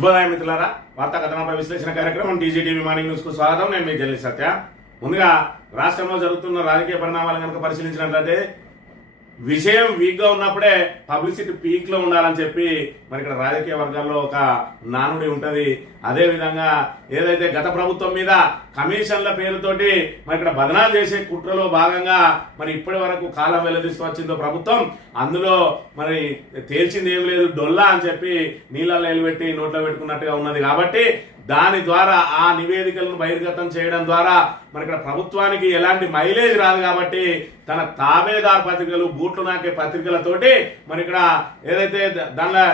శుభోదయం మిత్రులారా, వార్తా కథనంపై విశ్లేషణ కార్యక్రమం టీజీటీవీ మార్నింగ్ న్యూస్ కు స్వాగతం. నేను మీ జర్నలిస్ట్ సత్య. ముందుగా రాష్ట్రంలో జరుగుతున్న రాజకీయ పరిణామాలను కనుక పరిశీలించినట్లయితే విషయం వీక్ గా ఉన్నప్పుడే పబ్లిసిటీ పీక్ లో ఉండాలని చెప్పి మరి ఇక్కడ రాజకీయ వర్గాల్లో ఒక నానుడి ఉంటది. అదే విధంగా ఏదైతే గత ప్రభుత్వం మీద కమిషన్ల పేరుతోటి మరి ఇక్కడ బదనాలు చేసే కుట్రలో భాగంగా మరి ఇప్పటి వరకు కాలం వెల్లదీస్తూ వచ్చిందో ప్రభుత్వం, అందులో మరి తేల్చింది ఏం లేదు, డొల్లా అని చెప్పి నీళ్ళల్లో ఎలిపెట్టి నోట్లో పెట్టుకున్నట్టుగా ఉన్నది. కాబట్టి దాని ద్వారా ఆ నివేదికలను బహిర్గతం చేయడం ద్వారా మరి ఇక్కడ ప్రభుత్వానికి ఎలాంటి మైలేజ్ రాదు. కాబట్టి తన తాబేదార్ పత్రికలు, బూట్లు నాకే పత్రికలతోటి మరి ఇక్కడ ఏదైతే దానిలో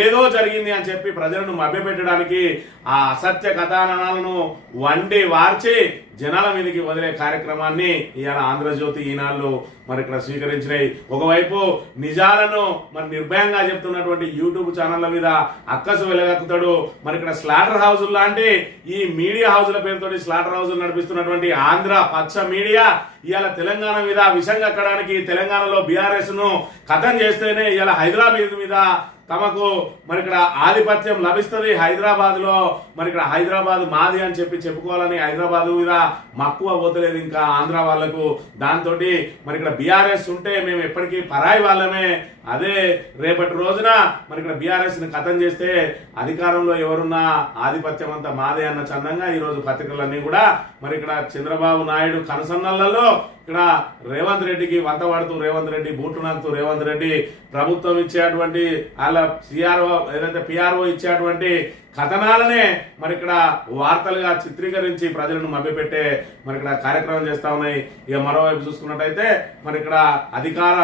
ఏదో జరిగింది అని చెప్పి ప్రజలను మభ్యపెట్టడానికి ఆ అసత్య కథనాలను వండి వార్చి జనాల మీదకి వదిలే కార్యక్రమాన్ని ఇవాళ ఆంధ్రజ్యోతి ఈనాళ్ళు మరి ఇక్కడ స్వీకరించినాయి. ఒకవైపు నిజాలను మరి నిర్భయంగా చెప్తున్నటువంటి యూట్యూబ్ ఛానళ్ల మీద అక్కసు వెలగక్కుతాడు. మరి ఇక్కడ స్లాటర్ హౌస్ లాంటి ఈ మీడియా హౌస్ల పేరుతోటి స్లాటర్ హౌస్ నడిపిస్తున్నటువంటి ఆంధ్ర పచ్చ మీడియా ఇవాళ తెలంగాణ మీద విషం కక్కడానికి, తెలంగాణలో బీఆర్ఎస్ ను కథం చేస్తేనే ఇవాళ హైదరాబాద్ మీద తమకు మరి ఇక్కడ ఆధిపత్యం లభిస్తుంది. హైదరాబాద్ లో మరి ఇక్కడ హైదరాబాద్ మాది అని చెప్పి చెప్పుకోవాలని హైదరాబాద్ మీద మక్కువ పోతలేదు ఇంకా ఆంధ్ర వాళ్లకు. దాంతో మరి ఇక్కడ బీఆర్ఎస్ ఉంటే మేము ఎప్పటికీ పరాయి వాళ్ళమే. అదే రేపటి రోజున మరి ఇక్కడ బీఆర్ఎస్ ని ఖతం చేస్తే అధికారంలో ఎవరున్నా ఆధిపత్యం అంతా మాదే అన్న చందంగా ఈ రోజు పత్రికలన్నీ కూడా మరి ఇక్కడ చంద్రబాబు నాయుడు కనుసన్నలలో ఇక్కడ రేవంత్ రెడ్డికి వంత పడుతూ రేవంత్ రెడ్డి బూట్లు నాకుతూ రేవంత్ రెడ్డి ప్రభుత్వం ఇచ్చేటువంటి వాళ్ళ సిఆర్ఓ ఏదైతే పిఆర్ఓ ఇచ్చేటువంటి కథనాలనే మరి ఇక్కడ వార్తలుగా చిత్రీకరించి ప్రజలను మభ్యపెట్టే మరి ఇక్కడ కార్యక్రమం చేస్తా ఉన్నాయి. ఇక మరోవైపు చూసుకున్నట్టయితే మరి ఇక్కడ అధికార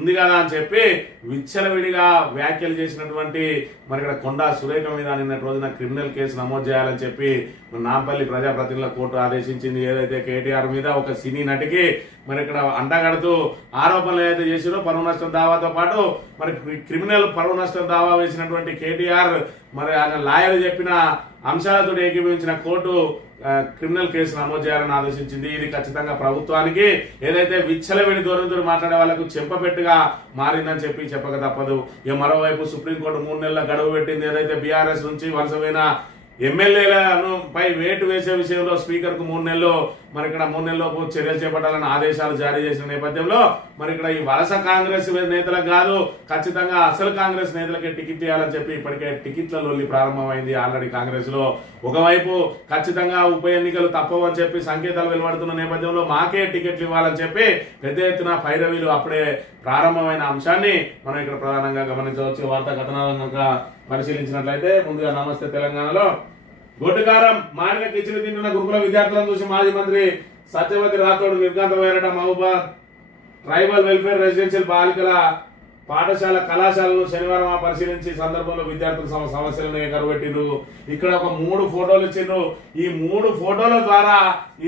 ఉంది కదా అని చెప్పి విచ్చలవిడిగా వ్యాఖ్యలు చేసినటువంటి మరి ఇక్కడ కొండా సురేఖ మీద నిన్నటి రోజున క్రిమినల్ కేసు నమోదు చేయాలని చెప్పి నాంపల్లి ప్రజాప్రతినిధుల కోర్టు ఆదేశించింది. ఏదైతే కేటీఆర్ మీద ఒక సినీ నటికి మరి ఇక్కడ అంటగడుతూ ఆరోపణలు ఏదైతే చేసిరో పరువు నష్టం దావాతో పాటు మరి క్రిమినల్ పరువు నష్టం దావా వేసినటువంటి కేటీఆర్ మరి ఆయన లాయర్ చెప్పిన అంశాలతో ఏకీభవించిన కోర్టు క్రిమినల్ కేసు నమోదు చేయాలని ఆదేశించింది. ఇది ఖచ్చితంగా ప్రభుత్వానికి ఏదైతే విచ్చలవిడి ధోరణితో మాట్లాడే వాళ్లకు చెంపపెట్టుగా మారిందని చెప్పి చెప్పక తప్పదు. ఇక మరోవైపు సుప్రీంకోర్టు 3 నెలల గడువు పెట్టింది. ఏదైతే బీఆర్ఎస్ నుంచి వలసమైన ఎమ్మెల్యేలను పై వేటు వేసే విషయంలో స్పీకర్ కు 3 నెలలు మరి ఇక్కడ 3 నెలల్లోపు చర్యలు చేపట్టాలని ఆదేశాలు జారీ చేసిన నేపథ్యంలో మరి ఇక్కడ ఈ వలస కాంగ్రెస్ నేతలకు కాదు, ఖచ్చితంగా అసలు కాంగ్రెస్ నేతలకే టికెట్ ఇవ్వాలని చెప్పి ఇప్పటికే టికెట్ల లొల్లి ప్రారంభమైంది ఆల్రెడీ కాంగ్రెస్ లో. ఒకవైపు ఖచ్చితంగా ఉప ఎన్నికలు తప్పవని చెప్పి సంకేతాలు వెలువడుతున్న నేపథ్యంలో మాకే టికెట్లు ఇవ్వాలని చెప్పి పెద్ద ఎత్తున పైరవీలు అప్పుడే ప్రారంభమైన అంశాన్ని మనం ఇక్కడ ప్రధానంగా గమనించవచ్చు. వార్తా కథనాలను కనుక పరిశీలించినట్లయితే ముందుగా నమస్తే తెలంగాణలో గొడ్డుకారం మాడిన కిచిడి తింటున్న గురుకుల విద్యార్థులను చూసి మాజీ మంత్రి సత్యవతి రాథోడ్ నిర్గంతమయ్యారట. మహబూబాద్ ట్రైబల్ వెల్ఫేర్ రెసిడెన్షియల్ బాలికల పాఠశాల కళాశాలను శనివారం పరిశీలించి సందర్భంలో విద్యార్థుల సమస్యలను కరువెట్టిండ్రు. ఇక్కడ ఒక 3 ఫోటోలు ఇచ్చిండ్రు. ఈ 3 ఫోటోల ద్వారా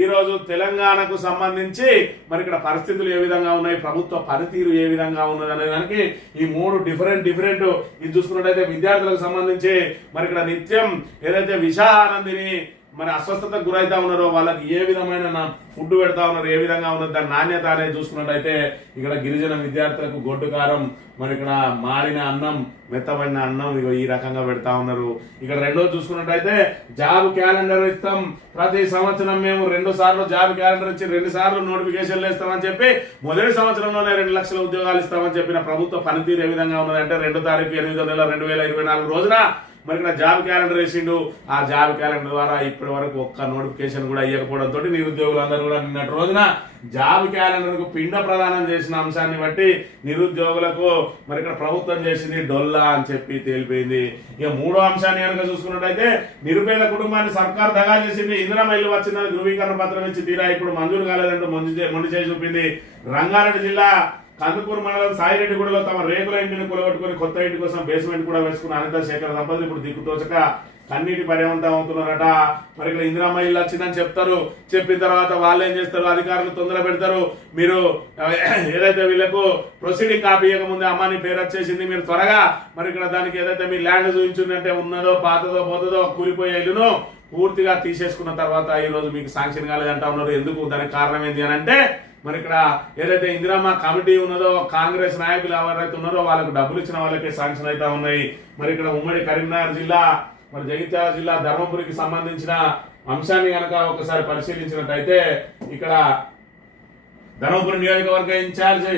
ఈ రోజు తెలంగాణకు సంబంధించి మరి ఇక్కడ పరిస్థితులు ఏ విధంగా ఉన్నాయి, ప్రభుత్వ పనితీరు ఏ విధంగా ఉన్నది అనే దానికి ఈ 3 డిఫరెంట్ ఇది చూసుకున్నట్టయితే విద్యార్థులకు సంబంధించి మరి ఇక్కడ నిత్యం ఏదైతే విషాహానందిని మరి అస్వస్థతకు గురైతా ఉన్నారో వాళ్ళకి ఏ విధమైన ఫుడ్ పెడతా ఉన్నారు, ఏ విధంగా ఉన్నది దాని నాణ్యత అనేది చూసుకున్నట్టయితే ఇక్కడ గిరిజన విద్యార్థులకు గొడ్డుకారం మరి ఇక్కడ మాడిన అన్నం, మెత్తబడిన అన్నం ఈ రకంగా పెడతా ఉన్నారు. ఇక్కడ రెండో చూసుకున్నట్టయితే జాబ్ క్యాలెండర్ ఇస్తాం, ప్రతి సంవత్సరం మేము 2 సార్లు జాబ్ క్యాలెండర్ ఇచ్చి 2 సార్లు నోటిఫికేషన్లు ఇస్తామని చెప్పి మొదటి సంవత్సరంలోనే 2 లక్షల ఉద్యోగాలు ఇస్తామని చెప్పిన ప్రభుత్వ పనితీరు ఏ విధంగా ఉన్నదంటే 2వ తారీఖు 8వ నెల 2024 రోజున మరి ఇక్కడ జాబ్ క్యాలెండర్ వేసిండు. ఆ జాబ్ క్యాలెండర్ ద్వారా ఇప్పటి వరకు ఒక్క నోటిఫికేషన్ కూడా ఇవ్వకపోవడంతో నిరుద్యోగులందరూ కూడా నిన్నటి రోజున జాబ్ క్యాలెండర్ కు పిండ ప్రదానం చేసిన అంశాన్ని బట్టి నిరుద్యోగులకు మరి ఇక్కడ ప్రభుత్వం చేసింది డొల్లా అని చెప్పి తేలిపోయింది. ఇక 3వ అంశాన్ని కనుక చూసుకున్నట్టయితే నిరుపేద కుటుంబాన్ని సర్కార్ దగా చేసింది. ఇందిరమ్మ ఇల్లు వచ్చిందని ధృవీకరణ పత్రం ఇచ్చి తీరా ఇప్పుడు మంజూరు కాలేదంటూ మొండి చేసి చూపింది. రంగారెడ్డి జిల్లా కందుకూరు మండలం సాయిరెడ్డిగూడలో తమ రేకుల ఇంటిని కూలగొట్టుకుని కొత్త ఇంటి కోసం బేస్మెంట్ కూడా వేసుకున్న అనిత శేఖర్ దంపతులు ఇప్పుడు దిక్కుతోచక కన్నీటి పర్యవంతం అవుతున్నారట. మరి ఇక్కడ ఇందిరామ్మ ఇల్లు వచ్చిందని చెప్తారు, చెప్పిన తర్వాత వాళ్ళు ఏం చేస్తారు, అధికారులు తొందర పెడతారు. మీరు ఏదైతే వీళ్ళకు ప్రొసీడింగ్ కాపీ ఇవ్వకముందే అమ్మాని పేరు వచ్చేసింది, మీరు త్వరగా మరి ఇక్కడ దానికి ఏదైతే మీ ల్యాండ్ చూపించిందంటే ఉన్నదో పాతదో పోతుందో కూలిపోయే ఇల్లును పూర్తిగా తీసేసుకున్న తర్వాత ఈ రోజు మీకు శాంక్షన్ కాలేదంటా ఉన్నారు. ఎందుకు, దానికి కారణం ఏంటి అని అంటే మరి ఇక్కడ ఏదైతే ఇందిరామ్మ కమిటీ ఉన్నదో కాంగ్రెస్ నాయకులు ఎవరైతే ఉన్నారో వాళ్ళకు డబ్బులు ఇచ్చిన వాళ్ళకే శాంక్షన్ అయితే ఉన్నాయి. మరి ఇక్కడ ఉమ్మడి కరీంనగర్ జిల్లా మరి జగిత్యాల జిల్లా ధర్మపురికి సంబంధించిన అంశాన్ని కనుక ఒకసారి పరిశీలించినట్టయితే ఇక్కడ ధర్మపురి నియోజకవర్గ ఇన్ఛార్జ్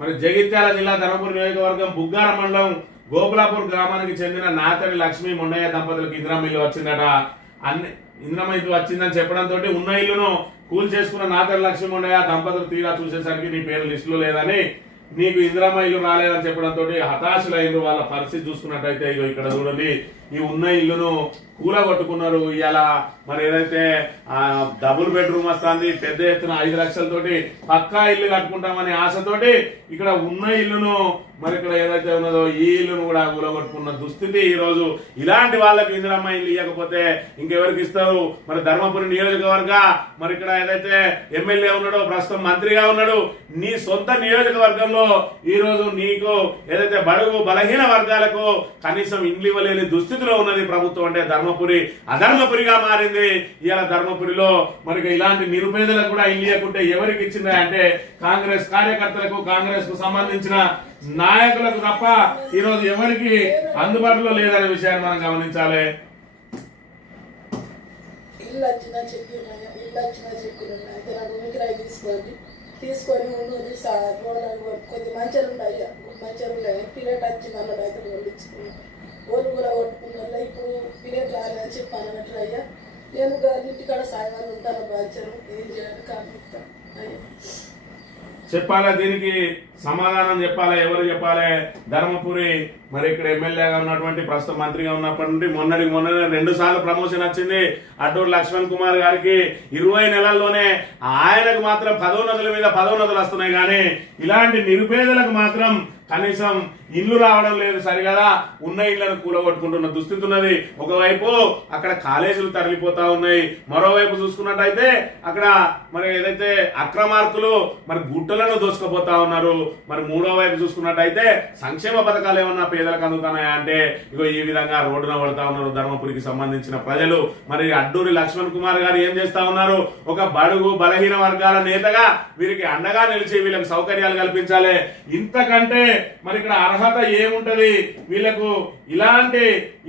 మరి జగిత్యాల జిల్లా ధర్మపురి నియోజకవర్గం బుగ్గార మండలం గోపులాపూర్ గ్రామానికి చెందిన నాతరి లక్ష్మి మొండయ్య దంపతులకు ఇందిరమ్మ ఇల్లు వచ్చిందట. ఇందిరమ్మ ఇల్లు వచ్చిందని చెప్పడంతో ఉన్న ఇల్లును కూల్ చేసుకున్న నాతరి లక్ష్మి మొండయ్య దంపతులు తీరా చూసేసరికి నీ పేరు లిస్టులో లేదని, నీకు ఇందిరమ్మ ఇల్లు రాలేదని చెప్పడంతో హతాశులైన వాళ్ళ పరిస్థితి చూసుకున్నట్టయితే ఇగో ఇక్కడ చూడండి, ఈ ఉన్న ఇల్లును కూలగొట్టుకున్నారు. ఇలా మరి ఏదైతే డబుల్ బెడ్రూమ్ వస్తుంది పెద్ద ఎత్తున 5 లక్షలతోటి పక్కా ఇల్లు కట్టుకుంటామనే ఆశతోటి ఇక్కడ ఉన్న ఇల్లును మరి ఇక్కడ ఏదైతే ఉన్నదో ఈ ఇల్లును కూడా కూలగొట్టుకున్న దుస్థితి ఈ రోజు. ఇలాంటి వాళ్ళకి ఇందిరమ్మ ఇల్లు ఇవ్వకపోతే ఇంకెవరికి ఇస్తారు? మరి ధర్మపురి నియోజకవర్గ మరి ఇక్కడ ఏదైతే ఎమ్మెల్యే ఉన్నాడో ప్రస్తుతం మంత్రిగా ఉన్నాడు, నీ సొంత నియోజకవర్గంలో ఈ రోజు నీకు ఏదైతే బడుగు బలహీన వర్గాలకు కనీసం ఇండ్లు ఇవ్వలేని దుస్థితిలో ఉన్నది ప్రభుత్వం. అంటే ధర్మపురి అధర్మపురిగా మారింది. ఇలా ధర్మపురిలో మరి ఇలాంటి నిరుపేదలకు కూడా ఇల్లు ఇవ్వకుంటే ఎవరికి ఇచ్చిందా అంటే కాంగ్రెస్ కార్యకర్తలకు, కాంగ్రెస్ కు సంబంధించిన నాయకులకు తప్ప ఈరోజు ఎవరికి అందుబాటులో లేదనే విషయాన్ని మనం గమనించాలి. తీసుకొని కొద్ది మంచిగా ఉన్నాయి, పిల్లట్ వచ్చింది అన్నట్టు అయితే పండించుకున్నాను. ఓళ్ళు కూడా కొట్టుకున్నారు. ఇప్పుడు పిల్లట్ రాలేదని చెప్పి అన్నట్టు అయ్యా నేను ఇంటికాడ సాయంత్రం ఉంటాను, బాధ్యతలు ఏం చేయాలి కాపిస్తాను అయ్యా చెప్పాలా, దీనికి సమాధానం చెప్పాలా, ఎవరు చెప్పాలి? ధర్మపురి మరి ఇక్కడ ఎమ్మెల్యేగా ఉన్నటువంటి ప్రస్తుత మంత్రిగా ఉన్నప్పటి నుండి మొన్నటి 2 సార్లు ప్రమోషన్ వచ్చింది అడ్డూరు లక్ష్మణ్ కుమార్ గారికి. 20 నెలల్లోనే ఆయనకు మాత్రం పదోన్నతుల మీద పదోన్నతులు వస్తున్నాయి, కానీ ఇలాంటి నిరుపేదలకు మాత్రం కనీసం ఇల్లు రావడం లేదు. సరిగదా ఉన్న ఇళ్లను కూలగొట్టుకుంటున్న దుస్థితి ఉన్నది. ఒకవైపు అక్కడ కాలేజీలు తరలిపోతా ఉన్నాయి, మరోవైపు చూసుకున్నట్టయితే అక్కడ మరి ఏదైతే అక్రమార్కులు మరి గుట్టలను దోసుకుపోతా ఉన్నారు. మరి మూడో వైపు చూసుకున్నట్టయితే సంక్షేమ పథకాలు ఏమన్నా పేదలకు అందుతున్నాయా అంటే ఇగో ఈ విధంగా రోడ్డున పడతా ఉన్నారు ధర్మపురికి సంబంధించిన ప్రజలు. మరి అడ్డూరి లక్ష్మణ్ కుమార్ గారు ఏం చేస్తా ఉన్నారు? ఒక బడుగు బలహీన వర్గాల నేతగా వీరికి అండగా నిలిచి వీళ్ళకి సౌకర్యాలు కల్పించాలి. ఇంతకంటే మరి ఇక్కడ అర్హత ఏముంటది వీళ్ళకు? ఇలాంటి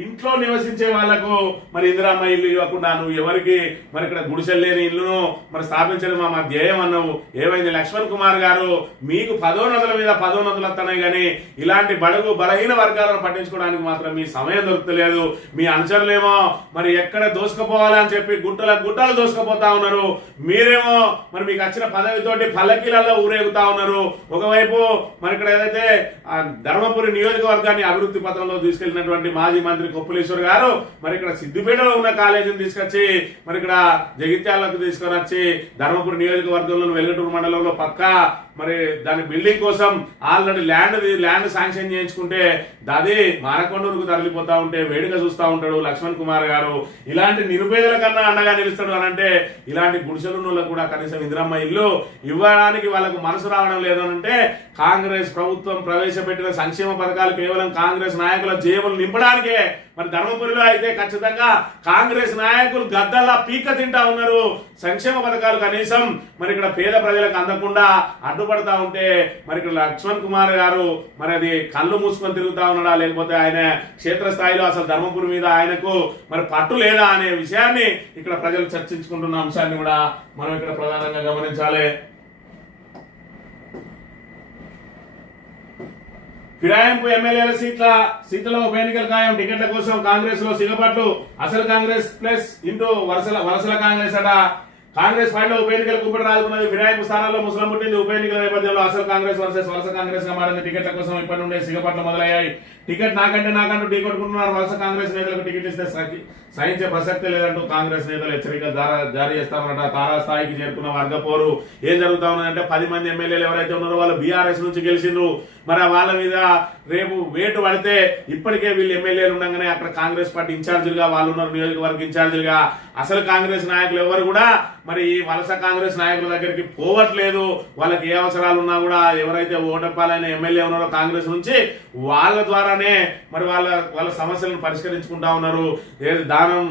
ఇంట్లో నివసించే వాళ్లకు మరి ఇందిరమ్మ ఇల్లు ఇవ్వకుండా నువ్వు ఎవరికి మరి ఇక్కడ గుడిసెలు లేని ఇల్లును మరి స్థాపించడం మా ధ్యేయం అన్నావు. ఏమైంది లక్ష్మణ్ కుమార్ గారు? మీకు పదోన్నతుల మీద పదోన్నతులు వస్తున్నాయి, కానీ ఇలాంటి బడుగు బలహీన వర్గాలను పట్టించుకోవడానికి మాత్రం మీ సమయం దొరుకుతలేదు. మీ అనుచరులేమో మరి ఎక్కడ దోసుకుపోవాలని చెప్పి గుట్టలు దోసుకుపోతా ఉన్నారు. మీరేమో మరి మీకు వచ్చిన పదవితోటి పల్లకీలలో ఊరేగుతా ఉన్నారు. ఒకవైపు మరి ఇక్కడ ఏదైతే ధర్మపురి నియోజకవర్గాన్ని అభివృద్ధి పథంలో తీసుకెళ్లినటువంటి మాజీ మంత్రి కొప్పులేశ్వర్ గారు మరి ఇక్కడ సిద్దిపేటలో ఉన్న కాలేజీని తీసుకొచ్చి మరి ఇక్కడ జగిత్యాలకు తీసుకొని వచ్చి ధర్మపురి నియోజకవర్గంలో వెల్గటూరు మండలంలో పక్కా మరి దాని బిల్డింగ్ కోసం ఆల్రెడీ ల్యాండ్ శాంక్షన్ చేయించుకుంటే అది మారకొండూరుకు తరలిపోతా ఉంటే వేడుక చూస్తా ఉంటాడు లక్ష్మణ్ కుమార్ గారు. ఇలాంటి నిరుపేదల కన్నా అండగా నిలుస్తాడు అని అంటే ఇలాంటి గుడిసెలున్నోళ్ళకు కూడా కనీసం ఇందిరమ్మ ఇల్లు ఇవ్వడానికి వాళ్ళకు మనసు రావడం లేదనంటే కాంగ్రెస్ ప్రభుత్వం ప్రవేశపెట్టిన సంక్షేమ పథకాలు కేవలం కాంగ్రెస్ నాయకుల జేబులు నింపడానికే. మరి ధర్మపురిలో అయితే ఖచ్చితంగా కాంగ్రెస్ నాయకులు గద్దల్లా పీక తింటా ఉన్నారు. సంక్షేమ పథకాలు కనీసం మరి ఇక్కడ పేద ప్రజలకు అందకుండా అడ్డుపడతా ఉంటే మరి ఇక్కడ లక్ష్మణ్ కుమార్ గారు మరి అది కళ్ళు మూసుకొని తిరుగుతా ఉన్నాడా, లేకపోతే ఆయన క్షేత్రస్థాయిలో అసలు ధర్మపురి మీద ఆయనకు మరి పట్టు లేదా అనే విషయాన్ని ఇక్కడ ప్రజలు చర్చించుకుంటున్న అంశాన్ని కూడా మనం ఇక్కడ ప్రధానంగా గమనించాలి. ఫిరాయింపు ఎమ్మెల్యేల సీట్లలో ఉప ఎన్నికల ఖాయం. టికెట్ల కోసం కాంగ్రెస్ లో సిగపట్లు. అసలు కాంగ్రెస్ ప్లస్ ఇంటూ వలసల కాంగ్రెస్ అట. కాంగ్రెస్ పార్టీలో ఉప ఎన్నికల కుంపటి రాజుకున్నది. ఫిరాయింపు స్థానాల్లో ముసలం పుట్టింది. ఉప ఎన్నికల నేపథ్యంలో అసలు కాంగ్రెస్ వర్సెస్ వలస కాంగ్రెస్ గా మారింది. టికెట్ల కోసం ఇప్పటి నుండే సిగపట్లు మొదలయ్యాయి. టికెట్ నాకంటూ ఢీ కొట్టుకుంటున్నారు. వలస కాంగ్రెస్ నేతలకు టికెట్ ఇస్తే సహించే ప్రసక్తే లేదంటూ కాంగ్రెస్ నేతలు హెచ్చరికలు జారీ చేస్తామన్నట. తారాస్థాయికి చేరుకున్న వర్గపోరు. ఏం జరుగుతా ఉన్నదంటే 10 మంది ఎమ్మెల్యేలు ఎవరైతే ఉన్నారో వాళ్ళు బీఆర్ఎస్ నుంచి గెలిచిండ్రు. మరి వాళ్ళ మీద రేపు వేటు పడితే ఇప్పటికే వీళ్ళు ఎమ్మెల్యేలు ఉండగానే అక్కడ కాంగ్రెస్ పార్టీ ఇన్ఛార్జీలుగా వాళ్ళు ఉన్నారు, నియోజకవర్గ ఇన్ఛార్జీలుగా. అసలు కాంగ్రెస్ నాయకులు ఎవరు కూడా మరి ఈ వలస కాంగ్రెస్ నాయకుల దగ్గరికి పోవట్లేదు. వాళ్ళకి ఏ అవసరాలు ఉన్నా కూడా ఎవరైతే ఓటపాలైన ఎమ్మెల్యే ఉన్నారో కాంగ్రెస్ నుంచి వాళ్ళ ద్వారానే మరి వాళ్ళ సమస్యలను పరిష్కరించుకుంటా ఉన్నారు. దానం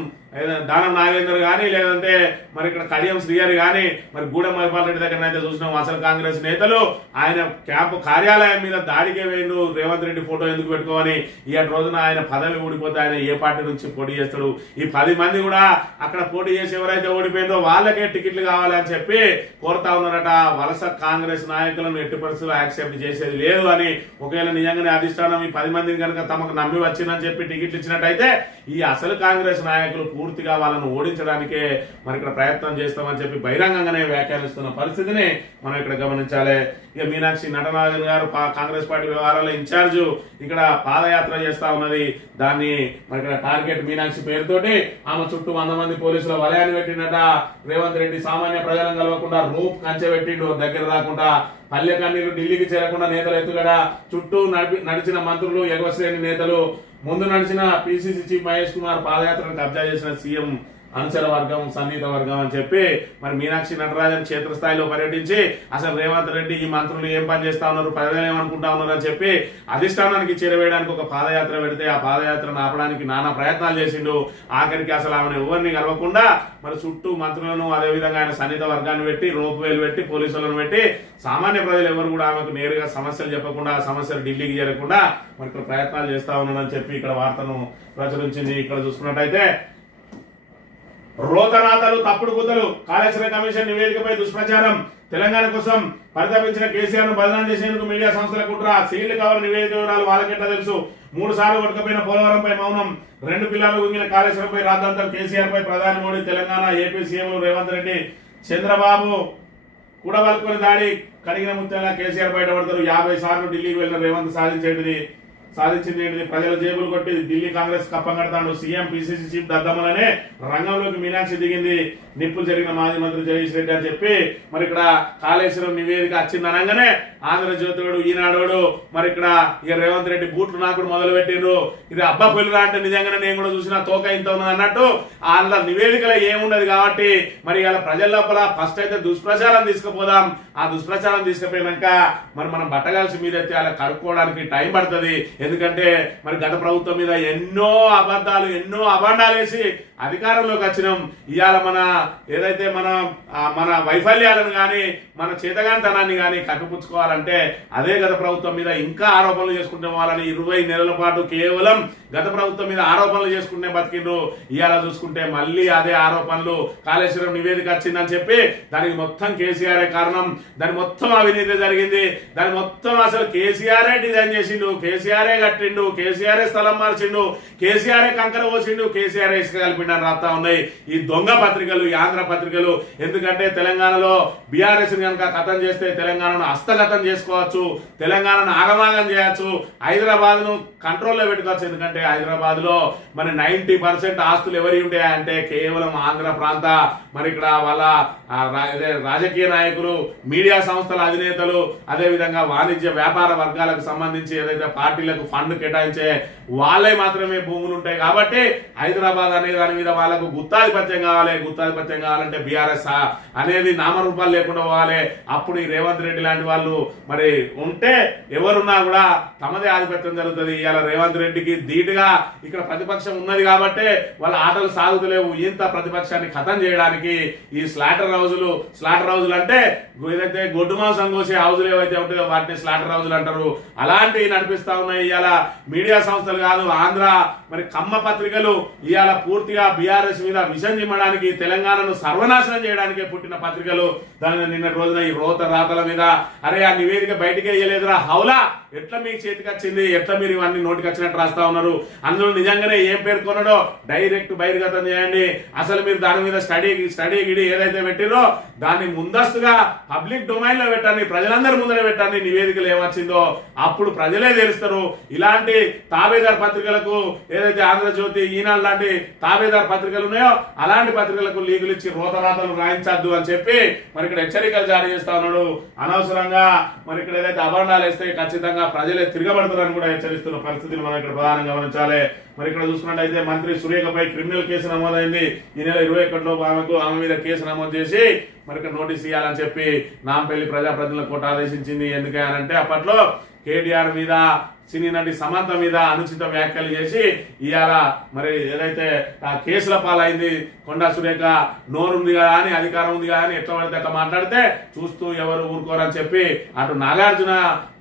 దానం నాగేందర్ కానీ లేదంటే మరి ఇక్కడ కడియం శ్రీహరి కానీ మరి గూడెం మహిపాల్ రెడ్డి దగ్గర అయితే చూసినాం అసలు కాంగ్రెస్ నేతలు ఆయన క్యాంపు కార్యాలయం మీద దాడికే వేయండు రేవంత్ రెడ్డి ఫోటో ఎందుకు పెట్టుకోని ఈ రోజున ఆయన పదవి ఊడిపోతే ఆయన ఏ పార్టీ నుంచి పోటీ చేస్తాడు ఈ 10 మంది కూడా అక్కడ పోటీ చేసి ఎవరైతే ఓడిపోయిందో వాళ్ళకే టికెట్లు కావాలి అని చెప్పి కోరుతా ఉన్నారట. వలస కాంగ్రెస్ నాయకులను ఎట్టి పరిస్థితుల్లో యాక్సెప్ట్ చేసేది లేదు అని ఒకవేళ నిజంగానే అధిష్టానం ఈ 10 మందిని కనుక తమకు నమ్మి వచ్చిందని చెప్పి టికెట్లు ఇచ్చినట్టయితే ఈ అసలు కాంగ్రెస్ నాయకులు పూర్తిగా వాళ్ళను ఓడించడానికే మరి ఇక్కడ ప్రయత్నం చేస్తామని చెప్పి బహిరంగంగానే వ్యాఖ్యానిస్తున్న పరిస్థితిని మనం ఇక్కడ గమనించాలి. ఇక మీనాక్షి నటరాజన్ గారు కాంగ్రెస్ పార్టీ వ్యవహారాల ఇన్ఛార్జ్ ఇక్కడ పాదయాత్ర చేస్తా ఉన్నది. దాన్ని మరి ఇక్కడ టార్గెట్ మీనాక్షి పేరుతోటి ఆమె చుట్టూ 100 మంది పోలీసుల వలయాన్ని పెట్టినట. రేవంత్ రెడ్డి సామాన్య ప్రజలను కలవకుండా రూప్ కంచె పెట్టిండు, దగ్గర రాకుండా పల్లె కన్నీరు ఢిల్లీకి చేరకుండా నేతలు ఎత్తుగడ, చుట్టూ నడిచిన మంత్రులు ఎగువ శ్రేణి నేతలు, ముందు నడిచిన పిసిసి చీఫ్ మహేష్ కుమార్ పాదయాత్రను కబ్జా చేసిన సీఎం అనుచర వర్గం సన్నిహిత వర్గం అని చెప్పి మరి మీనాక్షి నటరాజన్ క్షేత్రస్థాయిలో పర్యటించి అసలు రేవంత్ రెడ్డి ఈ మంత్రులు ఏం పని చేస్తా ఉన్నారు, ప్రజలు ఏమనుకుంటా ఉన్నారు అని చెప్పి అధిష్టానానికి చేరవేయడానికి ఒక పాదయాత్ర పెడితే ఆ పాదయాత్రను ఆపడానికి నానా ప్రయత్నాలు చేసిండు. ఆఖరికి అసలు ఆమెను ఎవరిని కలవకుండా మరి చుట్టూ మంత్రులను అదేవిధంగా ఆయన సన్నిహిత వర్గాన్ని పెట్టి రోపువేలు పెట్టి పోలీసులను పెట్టి సామాన్య ప్రజలు ఎవరు కూడా ఆమెకు నేరుగా సమస్యలు చెప్పకుండా ఆ సమస్యలు ఢిల్లీకి చేరకుండా మరి ఇక్కడ ప్రయత్నాలు చేస్తా ఉన్నాడని చెప్పి ఇక్కడ వార్తను ప్రచురించింది. ఇక్కడ చూసుకున్నట్టయితే రోతరాతలు తప్పుడు గుద్దలు, కాళేశ్వరం కమిషన్ నివేదికపై దుష్ప్రచారం, తెలంగాణ కోసం పరితపించిన కేసీఆర్ ను బదనాం చేసేందుకు మీడియా సంస్థల కుట్ర, సీల్డ్ కవర్ నివేదిక వివరాలు వాళ్ళకెట్లా తెలుసు, 3 సార్లు కొట్టుకపోయిన పోలవరంపై మౌనం, 2 పిల్లలు గుంగిన కాళేశ్వరంపై రాద్ధాంతం, కేసీఆర్ పై ప్రధాని మోడీ, తెలంగాణ ఏపీ సీఎంలు రేవంత్ రెడ్డి చంద్రబాబు కూడబలుకొని దాడి, కడిగిన ముత్యాల కేసీఆర్ బయటపడతారు, 50 సార్లు ఢిల్లీకి వెళ్లిన రేవంత్ సాధించింది ఏంటిది, ప్రజల జేబులు కొట్టి ఢిల్లీ కాంగ్రెస్ కప్పం కడతాడు, సీఎం పిసిసి చీఫ్ దద్దమ్మలనే రంగంలోకి మీనాక్షి దిగింది, నిప్పులు జరిగిన మాజీ మంత్రి జగదీష్ రెడ్డి అని చెప్పి మరి ఇక్కడ కాళేశ్వరం నివేదిక వచ్చింది అనగానే ఆంధ్రజ్యోతిడు ఈనాడు మరి ఇక్కడ ఇక రేవంత్ రెడ్డి బూట్లు నాకుడు మొదలు పెట్టిండ్రు. ఇది అబ్బా పెళ్ళిరా అంటే నిజంగానే నేను కూడా చూసిన తోక ఇంత ఉన్నది అన్నట్టు వాళ్ళ నివేదికలో ఏముండదు కాబట్టి మరి ఇలా ప్రజల లోపల ఫస్ట్ అయితే దుష్ప్రచారం తీసుకుపోదాం. ఆ దుష్ప్రచారం తీసుకుపోయినాక మరి మనం బట్టగాల్సి మీద ఎత్తి అలా కడుక్కోవడానికి టైం పడుతుంది. ఎందుకంటే మరి గత ప్రభుత్వం మీద ఎన్నో అబద్ధాలు ఎన్నో అభాండాలు వేసి అధికారంలోకి వచ్చినాం. ఇవాళ మన ఏదైతే మన వైఫల్యాలను కానీ మన చేతగాంతనాన్ని కానీ కట్టుపుచ్చుకోవాలంటే అదే గత ప్రభుత్వం మీద ఇంకా ఆరోపణలు చేసుకుంటే వాళ్ళని 20 నెలల పాటు కేవలం గత ప్రభుత్వం మీద ఆరోపణలు చేసుకుంటే బతికిండ్రు. ఇవాళ చూసుకుంటే మళ్ళీ అదే ఆరోపణలు, కాళేశ్వరం నివేదిక వచ్చిందని చెప్పి దానికి మొత్తం కేసీఆరే కారణం, దాని మొత్తం అవినీతి జరిగింది, దాని మొత్తం అసలు కేసీఆరే డిజైన్ చేసిండు, కేసీఆరే కట్టిండు, కేసీఆరే స్థలం మార్చిండు, కేసీఆరే కంకర పోసిండు, కేసీఆరే ఇసుక కలిపిండు అని రాస్తా ఉన్నాయి ఈ దొంగ పత్రికలు, ఈ ఆంధ్ర పత్రికలు. ఎందుకంటే తెలంగాణలో బీఆర్ఎస్ కనుక కథం చేస్తే తెలంగాణను హస్తగతం చేసుకోవచ్చు, తెలంగాణను ఆగమాగం చేయొచ్చు, హైదరాబాద్ ను కంట్రోల్లో పెట్టుకోవచ్చు. ఎందుకంటే హైదరాబాద్ లో మరి 90% ఆస్తులు ఎవరి ఉంటాయంటే కేవలం ఆంధ్ర ప్రాంత మరి ఇక్కడ వాళ్ళ రాజకీయ నాయకులు, మీడియా సంస్థల అధినేతలు, అదే విధంగా వాణిజ్య వ్యాపార వర్గాలకు సంబంధించి ఏదైతే పార్టీలకు ఫండ్ కేటాయించే వాళ్ళే మాత్రమే భూములు ఉంటాయి. కాబట్టి హైదరాబాద్ అనే దాని మీద వాళ్ళకు గుత్తాధిపత్యం కావాలి. గుత్తాధిపత్యం కావాలంటే బీఆర్ఎస్ అనేది నామరూపాలు లేకుండా పోవాలి. అప్పుడు ఈ రేవంత్ రెడ్డి లాంటి వాళ్ళు మరి ఉంటే ఎవరున్నా కూడా తమదే ఆధిపత్యం జరుగుతుంది. ఇవాళ రేవంత్ రెడ్డికి ధీటుగా ఇక్కడ ప్రతిపక్షం ఉన్నది కాబట్టి వాళ్ళ ఆటలు సాగుతలేవు. ఇంత ప్రతిపక్షాన్ని ఖతం చేయడానికి ఈ స్లాటర్ హౌజులు అంటే ఏదైతే గొడ్డు మాంసం కోసే హౌజులు ఏవైతే ఉంటాయో వాటిని స్లాటర్ హౌజులు అంటారు. అలాంటివి నడిపిస్తా ఉన్నాయి ఇవాళ మీడియా సంస్థలు కాదు, ఆంధ్ర మరి కమ్మ పత్రికలు ఇవాళ పూర్తిగా బీఆర్ఎస్ మీద విషం చిమ్మడానికి, తెలంగాణను సర్వనాశనం చేయడానికే పుట్టిన పత్రికలు. దాని నిన్న రోజున ఈ రోత రాతల మీద అరే ఆ నివేదిక బయటికి వేయలేదురా హౌలా, ఎట్లా మీకు చేతికి వచ్చింది, ఎట్లా మీరు ఇవన్నీ నోటికి వచ్చినట్టు రాస్తా ఉన్నారు, అందులో నిజంగానే ఏం పేర్కొన్నాడో డైరెక్ట్ బహిర్గతం చేయండి. అసలు మీరు దాని మీద స్టడీ గిడి ఏదైతే పెట్టిరో దాన్ని ముందస్తుగా పబ్లిక్ డొమైన్ లో పెట్టండి, ప్రజలందరి ముందర పెట్టండి. నివేదికలు ఏమొచ్చిందో అప్పుడు ప్రజలే తెలుస్తారు. ఇలాంటి తాబేదార్ పత్రికలకు ఏదైతే ఆంధ్రజ్యోతి, ఈనాడు లాంటి తాబేదార్ పత్రికలు ఉన్నాయో అలాంటి పత్రికలకు లీగులు ఇచ్చి రోతరాతలు రాయించద్దు అని చెప్పి మరి ఇక్కడ హెచ్చరికలు జారీ చేస్తా ఉన్నాడు. అనవసరంగా మరి ఇక్కడ ఏదైతే అభాండాలు వేస్తే ఖచ్చితంగా ప్రజలే తిరగబడతారని కూడా హెచ్చరిస్తున్న పరిస్థితిని మనం ఇక్కడ ప్రధానంగా గమనించాలి. మరి ఇక్కడ చూసుకున్నట్టయితే మంత్రి సురేఖపై క్రిమినల్ కేసు నమోదైంది. ఈ నెల 21 ఆమె మీద కేసు నమోదు చేసి మరి ఇక్కడ నోటీస్ ఇవ్వాలని చెప్పి నాంపల్లి ప్రజాప్రతినిధుల కోర్టు ఆదేశించింది. ఎందుకంటే అప్పట్లో కేటీఆర్ మీద సినీ నటి సమంత మీద అనుచిత వ్యాఖ్యలు చేసి ఇవాళ మరి ఏదైతే ఆ కేసుల పాలైంది కొండా సురేఖ నోరుంది కదా అని అధికారం ఉంది కదా అని ఎట్లా పడితే అట్లా మాట్లాడితే చూస్తూ ఎవరు ఊరుకోరని చెప్పి అటు నాగార్జున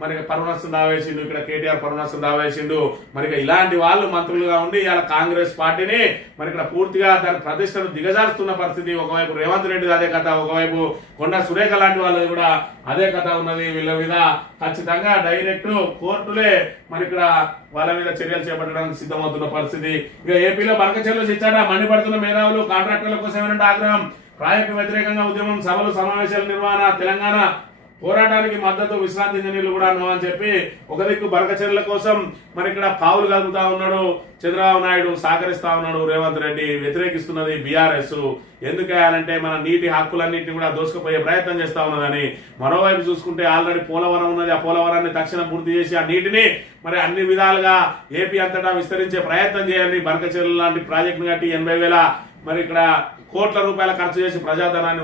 మరి పరునష్టం దావేసిండు, ఇక్కడ కేటీఆర్ పరునష్టం దావేసిండు. మరి ఇలాంటి వాళ్ళు మంత్రులుగా ఉండి ఇవాళ కాంగ్రెస్ పార్టీని మరి ఇక్కడ పూర్తిగా దాని ప్రతిష్టను దిగజారుస్తున్న పరిస్థితి. ఒకవైపు రేవంత్ రెడ్డి అదే కథ, ఒకవైపు కొండా సురేఖ లాంటి వాళ్ళది కూడా అదే కథ ఉన్నది. వీళ్ళ మీద ఖచ్చితంగా డైరెక్ట్ కోర్టులే మరి ఇక్కడ వాళ్ళ మీద చర్యలు చేపట్టడానికి సిద్ధమవుతున్న పరిస్థితి. ఇక ఏపీలో బంకచెర్ల చిచ్చాట మండిపడుతున్న మేధావులు కాంట్రాక్టర్ల కోసం ఏమంటే ఆగ్రహం, ప్రాజెక్టు వ్యతిరేకంగా ఉద్యమం, సభలు సమావేశాల నిర్వహణ, తెలంగాణ పోరాటానికి మద్దతు, విశ్రాంతి ఇంజనీర్లు కూడా అని చెప్పి ఒక దిక్కు బంకచెర్ల కోసం మరి ఇక్కడ పావులు కలుపుతా ఉన్నాడు చంద్రబాబు నాయుడు, సహకరిస్తా ఉన్నాడు రేవంత్ రెడ్డి, వ్యతిరేకిస్తున్నది బీఆర్ఎస్. ఎందుకంటే మన నీటి హక్కులన్నింటినీ కూడా దోసుకుపోయే ప్రయత్నం చేస్తా ఉన్నదని. మరోవైపు చూసుకుంటే ఆల్రెడీ పోలవరం ఉన్నది, ఆ పోలవరాన్ని తక్షణం పూర్తి చేసి ఆ నీటిని మరి అన్ని విధాలుగా ఏపీ అంతటా విస్తరించే ప్రయత్నం చేయండి. బంకచెర్ల లాంటి ప్రాజెక్టును కట్టి 80,000 మరి ఇక్కడ కోట్ల రూపాయల ఖర్చు చేసి ప్రజాధనాన్ని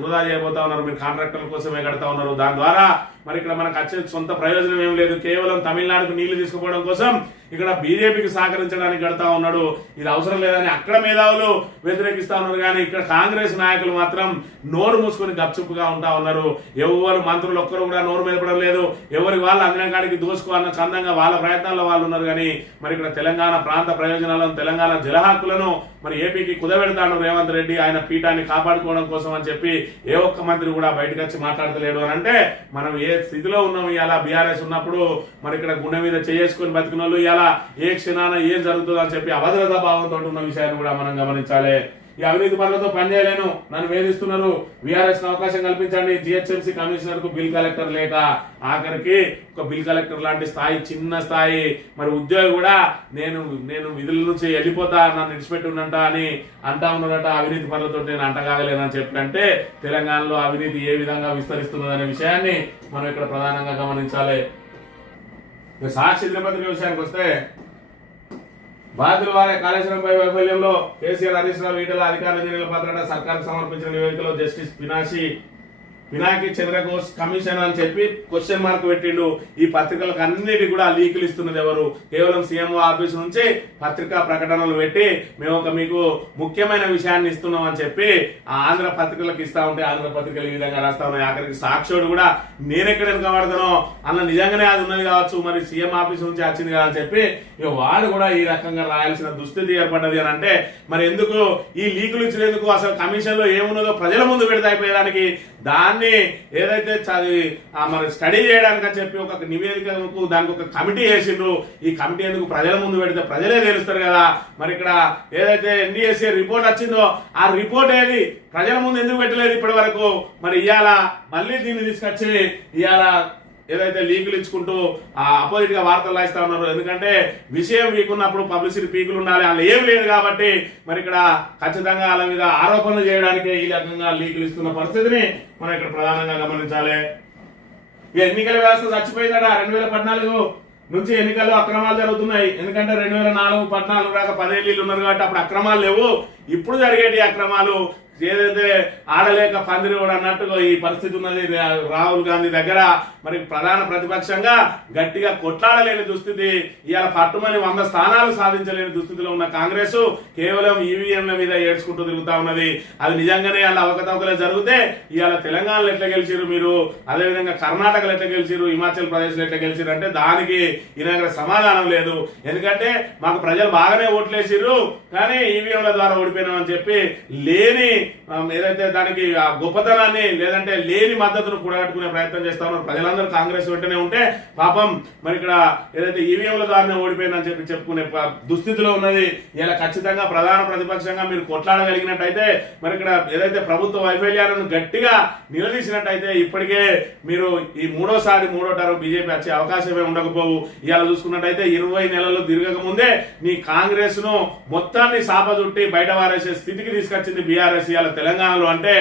వృధా చేయబోతా ఉన్నారు. మీరు కాంట్రాక్టర్ల కోసమే కడతా ఉన్నారు. దాని ద్వారా మరి ఇక్కడ మనకు వచ్చే సొంత ప్రయోజనం ఏం లేదు. కేవలం తమిళనాడుకు నీళ్లు తీసుకుపోవడం కోసం ఇక్కడ బీజేపీకి సహకరించడానికి కడతా ఉన్నాడు. ఇది అవసరం లేదని అక్కడ మేధావులు వ్యతిరేకిస్తా ఉన్నారు. కానీ ఇక్కడ కాంగ్రెస్ నాయకులు మాత్రం నోరు మూసుకొని గప్చుప్పుగా ఉంటా ఉన్నారు. ఎవరు మంత్రులు ఒక్కరు కూడా నోరు మెదపడం లేదు. ఎవరి వాళ్ళు అందిన కాడికి దోసుకోవాలన్న చందంగా వాళ్ళ ప్రయత్నాల్లో వాళ్ళు ఉన్నారు. కానీ మరి ఇక్కడ తెలంగాణ ప్రాంత ప్రయోజనాలను, తెలంగాణ జల హక్కులను మరి ఏపీకి కుదబెడతాడు రేవంత్ రెడ్డి ఆయన పీఠాన్ని కాపాడుకోవడం కోసం అని చెప్పి ఏ ఒక్క మంత్రి కూడా బయటకు వచ్చి మాట్లాడతలేడు అని అంటే మనం ఏ స్థితిలో ఉన్నాం. ఇలా బీఆర్ఎస్ ఉన్నప్పుడు మరి ఇక్కడ గుండె మీద చేసుకొని బతికిన వాళ్ళు ఇలా ఏ క్షణాన ఏం జరుగుతుందో అని చెప్పి అభద్రతా భావంతో ఉన్న విషయాన్ని కూడా మనం గమనించాలి. ఈ అవినీతి పనులతో పనిచేయలేను, నన్ను వేధిస్తున్నారు, వీఆర్ఎస్ అవకాశం కల్పించండి. జిహెచ్ఎంసీ కమిషనర్ కు బిల్ కలెక్టర్ లేక ఆఖరికి ఒక బిల్ కలెక్టర్ లాంటి స్థాయి, చిన్న స్థాయి మరి ఉద్యోగి కూడా నేను విధుల నుంచి వెళ్ళిపోతా, నన్ను విడిచిపెట్టి ఉన్నంట అని అంటా ఉన్నారట. అవినీతి పనులతో నేను అంటగాగలేనని చెప్పంటే తెలంగాణలో అవినీతి ఏ విధంగా విస్తరిస్తున్నదనే విషయాన్ని మనం ఇక్కడ ప్రధానంగా గమనించాలి. సాక్షి దినపత్రిక విషయానికి వస్తే బాధితుల వారే కాళేశ్వరంపై వైఫల్యంలో కేసీఆర్, హరీష్ రావు, ఈటల అధికారుల ఇంజనీర్ల పత్రాన్ని సర్కార్కు సమర్పించిన నివేదికలో జస్టిస్ పినాకి చంద్రఘోష్ కమిషన్ అని చెప్పి క్వశ్చన్ మార్క్ పెట్టిండు. ఈ పత్రికలకు అన్నిటి కూడా లీకులు ఇస్తున్నది ఎవరు? కేవలం సీఎంఓ ఆఫీస్ నుంచి పత్రికా ప్రకటనలు పెట్టి మేము ఒక మీకు ముఖ్యమైన విషయాన్ని ఇస్తున్నాం అని చెప్పి ఆ ఆంధ్ర పత్రికలకు ఇస్తా ఉంటే ఆంధ్ర పత్రికలు ఈ విధంగా రాస్తా ఉన్నాయి. ఆఖరికి సాక్షుడు కూడా నేనెక్కడ వెనకబడతానో అన్న నిజంగానే అది ఉన్నది కావచ్చు, మరి సీఎం ఆఫీస్ నుంచి వచ్చింది కదా అని చెప్పి ఇక వాడు కూడా ఈ రకంగా రాయాల్సిన దుస్థితి ఏర్పడ్డది అని అంటే మరి ఎందుకు ఈ లీకులు ఇచ్చినందుకు? అసలు కమిషన్ లో ఏమున్నదో ప్రజల ముందు పెడితే అయిపోయేదానికి దాన్ని ఏదైతే మరి స్టడీ చేయడానికి అని చెప్పి ఒక నివేదికకు దానికి ఒక కమిటీ వేసిండ్రు. ఈ కమిటీ ఎందుకు ప్రజల ముందు పెడితే ప్రజలే తెలుస్తారు కదా. మరి ఇక్కడ ఏదైతే ఎన్డీఎస్ఏ రిపోర్ట్ వచ్చిందో ఆ రిపోర్ట్ ఏది ప్రజల ముందు ఎందుకు పెట్టలేదు ఇప్పటి వరకు? మరి ఇవాళ మళ్ళీ దీన్ని తీసుకొచ్చి ఇవాళ ఏదైతే లీకులు ఇచ్చుకుంటూ అపోజిట్ గా వార్తలు రాయిస్తా ఉన్నారు. ఎందుకంటే విషయం వీకున్నప్పుడు పబ్లిసిటీ పీకులు ఉండాలి, అలా ఏం లేదు కాబట్టి మరి ఇక్కడ ఖచ్చితంగా వాళ్ళ మీద ఆరోపణలు చేయడానికి ఈ రకంగా లీకులు ఇస్తున్న పరిస్థితిని మనం ఇక్కడ ప్రధానంగా గమనించాలి. ఎన్నికల వ్యవస్థ చచ్చిపోయిందట. 2014 నుంచి ఎన్నికల్లో అక్రమాలు జరుగుతున్నాయి. ఎందుకంటే 2004, 14 దాకా 10 ఏళ్ళు ఉన్నారు కాబట్టి అప్పుడు అక్రమాలు లేవు. ఇప్పుడు జరిగేటి అక్రమాలు ఏదైతే ఆడలేక పందిరి కూడా అన్నట్టుగా ఈ పరిస్థితి ఉన్నది. రాహుల్ గాంధీ దగ్గర మరి ప్రధాన ప్రతిపక్షంగా గట్టిగా కొట్లాడలేని దుస్థితి, ఇవాళ పట్టుమని 100 స్థానాలు సాధించలేని దుస్థితిలో ఉన్న కాంగ్రెస్ కేవలం ఈవీఎంల మీద ఏడ్చుకుంటూ తిరుగుతా ఉన్నది. అది నిజంగానే అలా అవకతవకలే జరిగితే ఇవాళ తెలంగాణలో ఎట్లా గెలిచిరు మీరు, అదేవిధంగా కర్ణాటకలో ఎట్లా గెలిచిరు, హిమాచల్ ప్రదేశ్ లో ఎట్లా గెలిచిరు అంటే దానికి ఈయన దగ్గర సమాధానం లేదు. ఎందుకంటే మాకు ప్రజలు బాగానే ఓట్లేసిర్రు కానీ ఈవీఎంల ద్వారా ఓడిపోయినామని చెప్పి లేని ఏదైతే దానికి ఆ గొప్పతనాన్ని లేదంటే లేని మద్దతును కూడగట్టుకునే ప్రయత్నం చేస్తా ఉన్నారు. ప్రజలందరూ కాంగ్రెస్ వెంటనే ఉంటే పాపం మరి ఇక్కడ ఏదైతే ఈవీఎంల ద్వారానే ఓడిపోయిందని చెప్పి చెప్పుకునే దుస్థితిలో ఉన్నది. ఇలా ఖచ్చితంగా ప్రధాన ప్రతిపక్షంగా మీరు కొట్లాడగలిగినట్టయితే మరి ఇక్కడ ఏదైతే ప్రభుత్వ వైఫల్యాలను గట్టిగా నిలదీసినట్టయితే ఇప్పటికే మీరు ఈ మూడో టర్మ్ బీజేపీ వచ్చే అవకాశమే ఉండకపోవు. ఇవాళ చూసుకున్నట్టయితే 20 నెలలు తిరగక ముందే నీ కాంగ్రెస్ ను మొత్తాన్ని సాపజుట్టి బయట వారేసే స్థితికి తీసుకొచ్చింది బీఆర్ఎస్. ఇవాళ తెలంగాణలో అంటే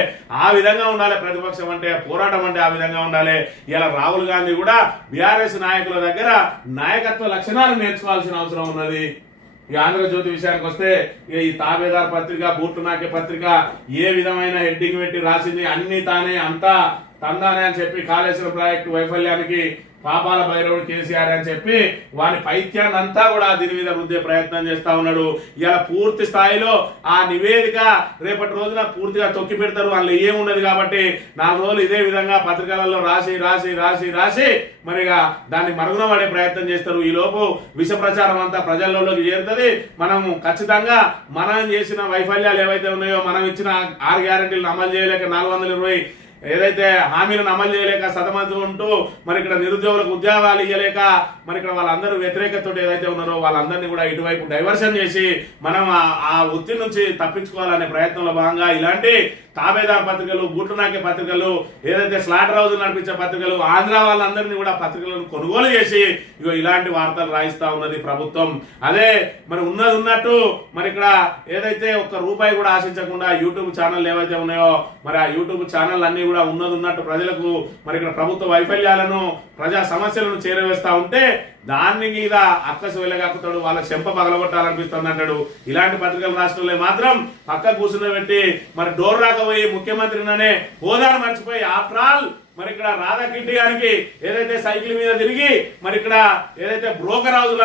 ఆ విధంగా ఉండాలి ప్రతిపక్షం అంటే, పోరాటం అంటే ఆ విధంగా ఉండాలి. ఇలా రాహుల్ గాంధీ కూడా బీఆర్ఎస్ నాయకుల దగ్గర నాయకత్వ లక్షణాలు నేర్చుకోవాల్సిన అవసరం ఉన్నది. ఈ ఆంధ్రజ్యోతి విషయానికి వస్తే ఈ తాబేదార్ పత్రిక, బూట్లు నాకే పత్రిక ఏ విధమైన హెడ్డింగ్ పెట్టి రాసింది అన్ని తానే అంతా తందానే అని చెప్పి కాళేశ్వరం ప్రాజెక్టు వైఫల్యానికి పాపాల భైరవుడు కేసీఆర్ అని చెప్పి వాని పైత్యాన్ని అంతా కూడా దీని మీద రుద్దే ప్రయత్నం చేస్తా ఉన్నాడు. ఇలా పూర్తి స్థాయిలో ఆ నివేదిక రేపటి రోజున పూర్తిగా తొక్కి పెడతారు, అందులో ఏమున్నది కాబట్టి 4 రోజులు ఇదే విధంగా పత్రికలలో రాసి రాసి రాసి రాసి మరిగా దాన్ని మరుగున పడే ప్రయత్నం చేస్తారు. ఈ లోపు విష ప్రచారం అంతా ప్రజల్లోకి చేరుతుంది. మనము ఖచ్చితంగా మనం చేసిన వైఫల్యాలు ఏవైతే ఉన్నాయో, మనం ఇచ్చిన 6 గ్యారెంటీలను అమలు చేయలేక 420 ఏదైతే హామీలను అమలు చేయలేక సతమతం ఉంటూ మరి ఇక్కడ నిరుద్యోగులకు ఉద్యోగాలు ఇవ్వలేక మరి ఇక్కడ వాళ్ళందరూ వ్యతిరేకతతో ఏదైతే ఉన్నారో వాళ్ళందరినీ కూడా ఇటువైపు డైవర్షన్ చేసి మనం ఆ ఒత్తిడి నుంచి తప్పించుకోవాలనే ప్రయత్నంలో భాగంగా ఇలాంటి తాబేదార్ పత్రికలు, బూట్లు నాకే పత్రికలు, ఏదైతే స్లాటర్ హౌస్ నడిపించే పత్రికలు, ఆంధ్ర వాళ్ళందరినీ కూడా పత్రికలను కొనుగోలు చేసి ఇగో ఇలాంటి వార్తలు రాయిస్తా ఉన్నది ప్రభుత్వం. అదే మరి ఉన్నది ఉన్నట్టు మరి ఇక్కడ ఏదైతే ఒక్క రూపాయి కూడా ఆశించకుండా యూట్యూబ్ ఛానల్ ఏవైతే ఉన్నాయో మరి ఆ యూట్యూబ్ ఛానల్ అన్ని కూడా ఉన్నది ఉన్నట్టు ప్రజలకు మరి ఇక్కడ ప్రభుత్వ వైఫల్యాలను, ప్రజా సమస్యలను చేరవేస్తా ఉంటే దాన్ని మీద అక్కసు వెళ్ళగక్కుతాడు, వాళ్ళకి చెంప పగలగొట్టాలనిపిస్తుంది అంటాడు. ఇలాంటి పత్రికలు రాష్ట్రంలో మాత్రం పక్క కూర్చుని మరి డోర్ రాకపోయి ముఖ్యమంత్రిననే హోదాను మర్చిపోయి ఆఫ్టర్ ఆల్ మరి ఇక్కడ రాధాకిడ్డి గారికి ఏదైతే సైకిల్ మీద తిరిగి మరి ఇక్కడ ఏదైతే బ్రోకర్ హౌస్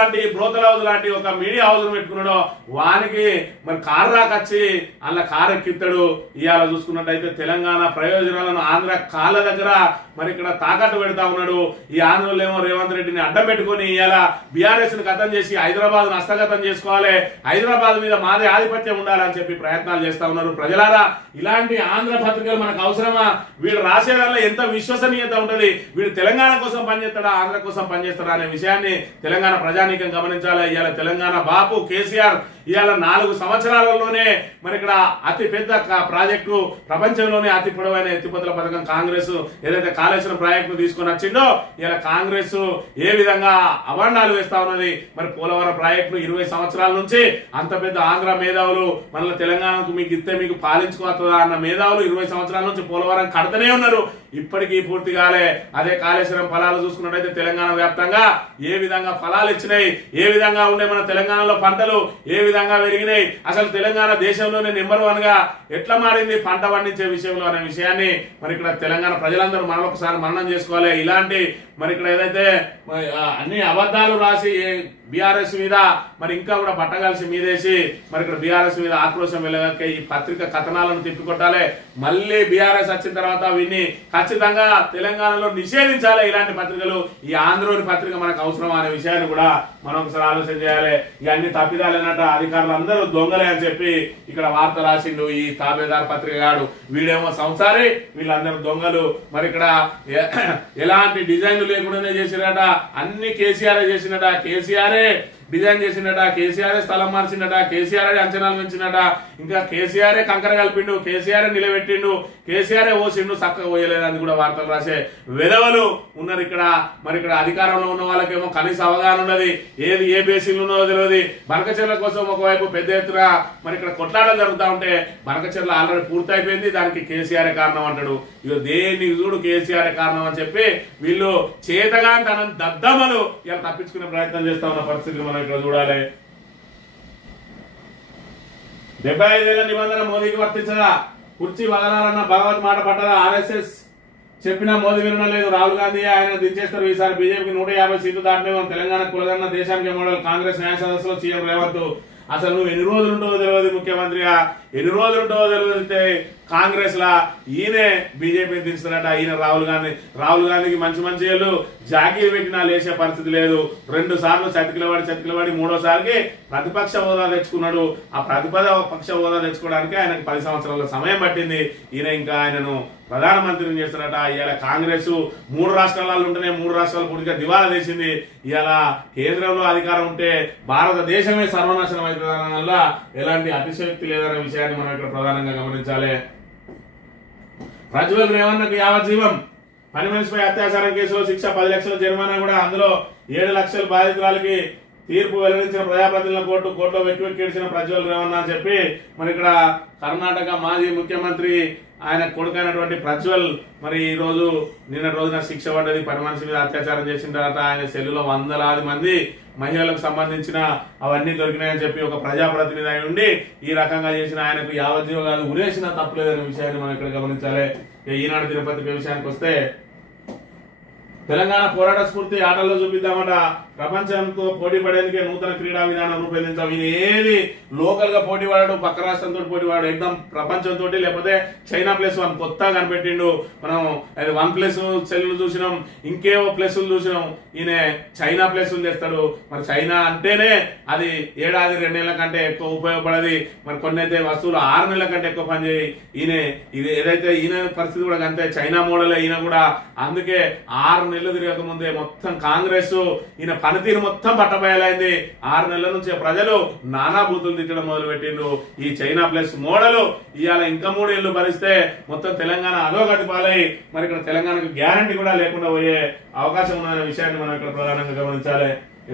లాంటి ఒక మీడియా హౌస్ పెట్టుకున్నాడో వానికి మరి కారు రాకొచ్చి అలా కారు ఎక్కిస్తాడు. ఇవాళ చూసుకున్నట్టయితే తెలంగాణ ప్రయోజనాలను ఆంధ్ర కాళ్ళ దగ్గర మరి ఇక్కడ తాకట్టు పెడతా ఉన్నాడు. ఈ ఆంధ్రలో ఏమో రేవంత్ రెడ్డిని అడ్డం పెట్టుకుని ఇవాళ బీఆర్ఎస్ ని ఖతం చేసి హైదరాబాద్ హస్తగతం చేసుకోవాలి, హైదరాబాద్ మీద మాదే ఆధిపత్యం ఉండాలని చెప్పి ప్రయత్నాలు చేస్తా ఉన్నారు. ప్రజలారా, ఇలాంటి ఆంధ్ర పత్రికలు మనకు అవసరమా? వీళ్ళు రాసేదాల్లో ఎంత విశ్వసనీయత ఉంటది? వీడు తెలంగాణ కోసం పనిచేస్తాడా, ఆంధ్ర కోసం పనిచేస్తాడా అనే విషయాన్ని తెలంగాణ ప్రజానీకం గమనించాలి. ఇవాళ తెలంగాణ బాపు కేసీఆర్ ఇవాళ 4 సంవత్సరాలలోనే మరి ఇక్కడ అతి పెద్ద ప్రాజెక్టు, ప్రపంచంలోనే అతి పొడవైన ఎత్తిపోతల పథకం కాంగ్రెస్ ఏదైతే కాళేశ్వరం ప్రాజెక్టు తీసుకొని వచ్చిందో ఇవాళ కాంగ్రెస్ ఏ విధంగా అవాండాలు వేస్తా ఉన్నది. మరి పోలవరం ప్రాజెక్టు 20 సంవత్సరాల నుంచి అంత పెద్ద ఆంధ్ర మేధావులు మళ్ళీ తెలంగాణకు మీకు ఇస్తే మీకు పాలించుకోవద్దా అన్న మేధావులు 20 సంవత్సరాల నుంచి పోలవరం కడతనే ఉన్నారు, ఇప్పటికీ పూర్తి కాలే. అదే కాళేశ్వరం ఫలాలు చూసుకున్నట్టయితే తెలంగాణ వ్యాప్తంగా ఏ విధంగా ఫలాలు ఇచ్చినాయి, ఏ విధంగా ఉండే మన తెలంగాణలో పంటలు ఏ విధంగా పెరిగినాయి, అసలు తెలంగాణ దేశంలోనే నెంబర్ 1 గా ఎట్లా మారింది పంట పండించే విషయంలో అనే విషయాన్ని మరి ఇక్కడ తెలంగాణ ప్రజలందరూ మరొకసారి మననం చేసుకోవాలి. ఇలాంటి మరి ఇక్కడ ఏదైతే అన్ని అబద్ధాలు రాసి బీఆర్ఎస్ మీద మరి ఇంకా కూడా బట్టగాల్సి మీదేసి మరి ఇక్కడ బీఆర్ఎస్ మీద ఆక్రోశం వెళ్ళగాక ఈ పత్రిక కథనాలను తిప్పికొట్టాలి. మళ్ళీ బీఆర్ఎస్ వచ్చిన తర్వాత విని ఖచ్చితంగా తెలంగాణలో నిషేధించాలి ఇలాంటి పత్రికలు. ఈ ఆంధ్రోని పత్రిక మనకు అవసరం అనే విషయాన్ని కూడా మనం ఒకసారి ఆలోచన చేయాలి. ఇవన్నీ తప్పిదాలన్నట్టు అధికారులు అందరూ దొంగలే అని చెప్పి ఇక్కడ వార్త రాసిండు ఈ తాబేదార్ పత్రిక గాడు. వీడేమో సంసారి, వీళ్ళందరూ దొంగలు. మరి ఇక్కడ ఎలాంటి డిజైన్లు లేకుండానే చేసినట, అన్ని కేసీఆర్ చేసినట, కేసీఆర్ డిజైన్ చేసిండట, కేసీఆర్ స్థలం మార్చిండట, కేసీఆర్ అంచనాలు పెంచిండట, ఇంకా కేసీఆర్ కంకర కలిపిండు, కేసీఆర్ నిలబెట్టిండు, కేసీఆర్ ఓసిండు, చక్కగా పోయలేదని కూడా వార్తలు రాసే విధవలు ఉన్నారు ఇక్కడ. మరి ఇక్కడ అధికారంలో ఉన్న వాళ్ళకేమో కనీస అవగాహన ఉన్నది, ఏది ఏ బేసిన్లు ఉన్నదో తెలియదు. బనకచెర్ల కోసం ఒకవైపు పెద్ద ఎత్తున మరి ఇక్కడ కొట్లాటలు జరుగుతూ ఉంటే బనకచెర్ల ఆల్రెడీ పూర్తి అయిపోయింది, దానికి కేసీఆర్ కారణం అంటాడు. ఇక దేనికి చూడు కేసీఆర్ కారణం అని చెప్పి వీళ్ళు చేతగా తన దద్దమలు ఇలా తప్పించుకునే ప్రయత్నం చేస్తా ఉన్న పరిస్థితి మనం ఇక్కడ చూడాలి. 75 నిబంధన మోదీకి వర్తించదా? కుర్చీ వదలాలన్న భగవత్ మాట పట్టదా? ఆర్ఎస్ఎస్ చెప్పినా మోదీ వినడం లేదు. రాహుల్ గాంధీ ఆయన దించేస్తారు. ఈసారి బీజేపీకి 150 సీట్లు దాటినే తెలంగాణ కులగన్న దేశానికి మోడల్. కాంగ్రెస్ న్యాయ సదస్సులో సీఎం రేవంత్ అసలు నువ్వు ఎన్ని రోజులు ఉంటావో తెలియదు, ముఖ్యమంత్రిగా ఎన్ని రోజులు ఉంటావో తెలియదు. కాంగ్రెస్ లా ఈయనే బీజేపీని దించుతారట. ఈయన రాహుల్ గాంధీకి మంచి ఏళ్ళు జాకీలు పెట్టినా లేచే పరిస్థితి లేదు. 2 సార్లు చతికిలబడి 3వ సారికి ప్రతిపక్ష హోదా తెచ్చుకున్నాడు. ఆ ప్రతిపక్ష హోదా తెచ్చుకోవడానికి ఆయనకు 10 సంవత్సరాల సమయం పట్టింది. ఈయన ఇంకా ఆయనను ప్రధానమంత్రిని చేస్తారట. ఇవాళ కాంగ్రెస్ 3 రాష్ట్రాలలో ఉంటేనే 3 రాష్ట్రాలు పూర్తిగా దివాలా తీసింది. ఇవాళ కేంద్రంలో అధికారం ఉంటే భారతదేశమే సర్వనాశనం అవుతుందన్న వల్ల ఎలాంటి అతిశయోక్తి లేదనే విషయాన్ని మనం ఇక్కడ ప్రధానంగా గమనించాలి. ప్రజ్వల్ రేవన్నకు యావజ్జీవం, పని మనిషిపై అత్యాచారం కేసులో శిక్ష 10 లక్షల జరిమానా కూడా, అందులో 7 లక్షల బాధితురాలకి తీర్పు వెల్లడించిన ప్రజాప్రతినిధుల కోర్టులో వెక్కివేడ్చిన ప్రజ్వల్ రేవన్న అని చెప్పి మరి ఇక్కడ కర్ణాటక మాజీ ముఖ్యమంత్రి ఆయన కొడుకైనటువంటి ప్రజ్వల్ మరి ఈ రోజు నిన్న రోజున శిక్ష పడ్డది. పని మనిషి మీద అత్యాచారం చేసిన తర్వాత ఆయన సెల్లులో వందలాది మంది మహిళలకు సంబంధించిన అవన్నీ దొరికినాయని చెప్పి ఒక ప్రజాప్రతినిధి అయి ఉండి ఈ రకంగా చేసిన ఆయనకు యావజ్జీవం కాదు ఉరేసిన తప్పలేదనే విషయాన్ని మనం ఇక్కడ గమనించాలి. ఇక ఈనాడు దినపత్రిక విషయానికి వస్తే తెలంగాణ పోరాట స్ఫూర్తి ఆటల్లో చూపిద్దామట, ప్రపంచంతో పోటీ పడేందుకే నూతన క్రీడా విధానం రూపొందించాం. ఇది ఏది లోకల్ గా పోటీ పడాడు, పక్క రాష్ట్రంతో పోటీ పడాడు, ఎగ్జామ్ ప్రపంచంతో లేకపోతే చైనా +1 కొత్తగా కనిపెట్టిండు. మనం అది 1+ సెల్లు చూసినాం, ఇంకేవో ప్లస్లు చూసినాం. ఈయన చైనా ప్లస్లు చేస్తాడు. మరి చైనా అంటేనే అది ఏడాది 2 నెలల కంటే ఎక్కువ ఉపయోగపడది. మరి కొన్ని అయితే వస్తువులు 6 నెలల కంటే ఎక్కువ పనిచేయి. ఇది ఏదైతే ఈయన పరిస్థితి కూడా అంతే, చైనా మోడల్ ఈయన కూడా. అందుకే 6 నెలలు తిరగక ముందే మొత్తం కాంగ్రెస్ ఈయన పనితీరు మొత్తం పట్టబయలైంది. 6 నెలల నుంచి ప్రజలు నానా బూతులు తిట్టడం మొదలు పెట్టిండ్రు. ఈ చైనా ప్లస్ మోడల్ ఇవాళ ఇంకా 3 ఏళ్లు భరిస్తే మొత్తం తెలంగాణ అధోగతి పాలై మరి ఇక్కడ తెలంగాణకు గ్యారంటీ కూడా లేకుండా పోయే అవకాశం ఉన్న విషయాన్ని మనం ఇక్కడ ప్రధానంగా గమనించాలి.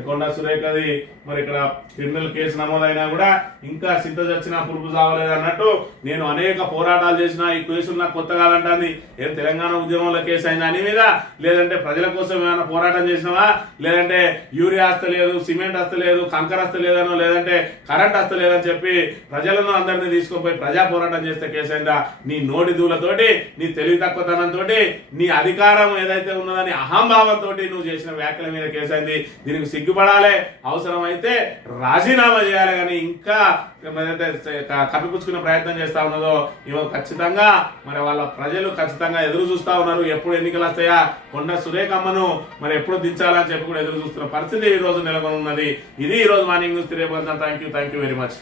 కొండా సురేఖది మరి ఇక్కడ క్రిమినల్ కేసు నమోదైనా కూడా ఇంకా సింత చచ్చినా పురుపు సావలేదు అన్నట్టు నేను అనేక పోరాటాలు చేసినా ఈ కేసులు నాకు కొత్త కాదంటుంది. ఏం తెలంగాణ ఉద్యమంలో కేసు అయిందా అని మీద, లేదంటే ప్రజల కోసం ఏమైనా పోరాటం చేసినావా, లేదంటే యూరియా వస్తలేదు, సిమెంట్ వస్తలేదు, కంకర వస్తలేదనో, లేదంటే కరెంట్ వస్తలేదని చెప్పి ప్రజలను అందరినీ తీసుకుపోయి ప్రజా పోరాటం చేస్తే కేసు అయిందా? నీ నోటి దూలతోటి, నీ తెలివి తక్కువతనంతో, నీ అధికారం ఏదైతే ఉన్నదని అహంభావంతో నువ్వు చేసిన వ్యాఖ్యల మీద కేసు అయింది. దీనికి సిగ్గుపడాలి, అవసరమైతే రాజీనామా చేయాలి. కానీ ఇంకా కప్పిపుచ్చుకునే ప్రయత్నం చేస్తా ఉన్నదో ఇవో ఖచ్చితంగా మరి వాళ్ళ ప్రజలు ఖచ్చితంగా ఎదురు చూస్తా ఉన్నారు. ఎప్పుడు ఎన్నికలు వస్తాయా, కొండ సురేఖమ్మను మరి ఎప్పుడు దించాలని చెప్పి కూడా ఎదురు చూస్తున్న పరిస్థితి ఈ రోజు నెలకొని ఉన్నది. ఇది ఈ రోజు morning news. Thank you very much.